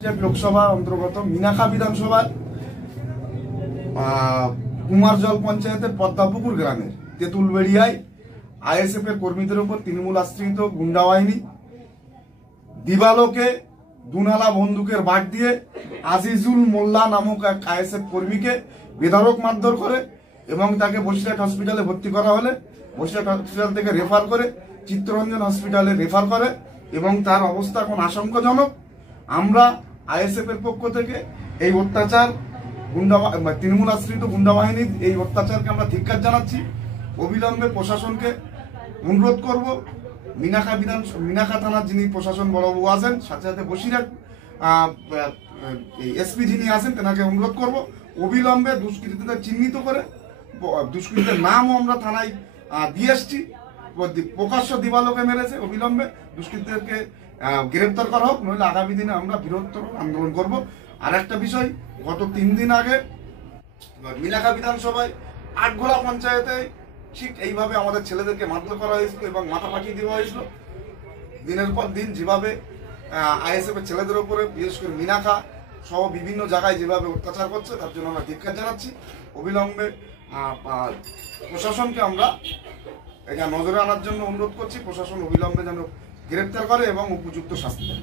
লোকসভা অন্তর্গত মিনাখা বিধানসভার কুমারজল পঞ্চায়েতের পদ্মাপুকুর গ্রামের তেঁতুলবেড়িয়ায় আইএসএফ এর কর্মীদের উপর তৃণমূল আশ্রিত গুন্ডা বাহিনী দিবালোকে দুনালা বন্দুকের বাট দিয়ে আজিজুল মোল্লা নামক এক আইএসএফ কর্মীকে বেধড়ক মারধর করে এবং তাকে বসিরহাট হসপিটালে ভর্তি করা হলে বসিরহাট হসপিটাল থেকে রেফার করে চিত্তরঞ্জন হসপিটালে রেফার করে এবং তার অবস্থা এখন আশঙ্কাজনক। আমরা আইএসএফ এর পক্ষ থেকে এই অত্যাচার তৃণমূল আশ্রিত গুন্ডা বাহিনীর এই অত্যাচারকে আমরা ধিক্কার জানাচ্ছি। অবিলম্বে প্রশাসনকে অনুরোধ করব, মিনাখা থানার যিনি প্রশাসন বড়বাবু আছেন, সাথে সাথে বসিরহাট এসপি যিনি আছেন তেনাকে অনুরোধ করব অবিলম্বে দুষ্কৃতীদের চিহ্নিত করে দুষ্কৃতীদের নামও আমরা থানায় দিয়ে এসছি। প্রকাশ্য দিবালোকে মেরেছে, অবিলম্বে দুষ্কৃতীদেরকে গ্রেপ্তার করা হোক, নইলে আগামী দিনে আমরা বৃহত্তর আন্দোলন করব। আর একটা বিষয়, গত 3 দিন আগে মিনাখা বিধানসভায় আটঘোলা পঞ্চায়েতে ঠিক এইভাবে আমাদের ছেলেদেরকে মারধর করা হয়েছিল এবং মাথা ফাটিয়ে দেওয়া হয়েছিল। দিনের পর দিন যেভাবে আইএসএফ এর ছেলেদের উপরে বিশেষ করে মিনাখা সহ বিভিন্ন জায়গায় যেভাবে অত্যাচার করছে তার জন্য আমরা ধিক্কার জানাচ্ছি। অবিলম্বে প্রশাসনকে আমরা এটা নজরে আনার জন্য অনুরোধ করছি। প্রশাসন অবিলম্বে যেন গ্রেপ্তার করে এবং উপযুক্ত শাস্তি দেয়।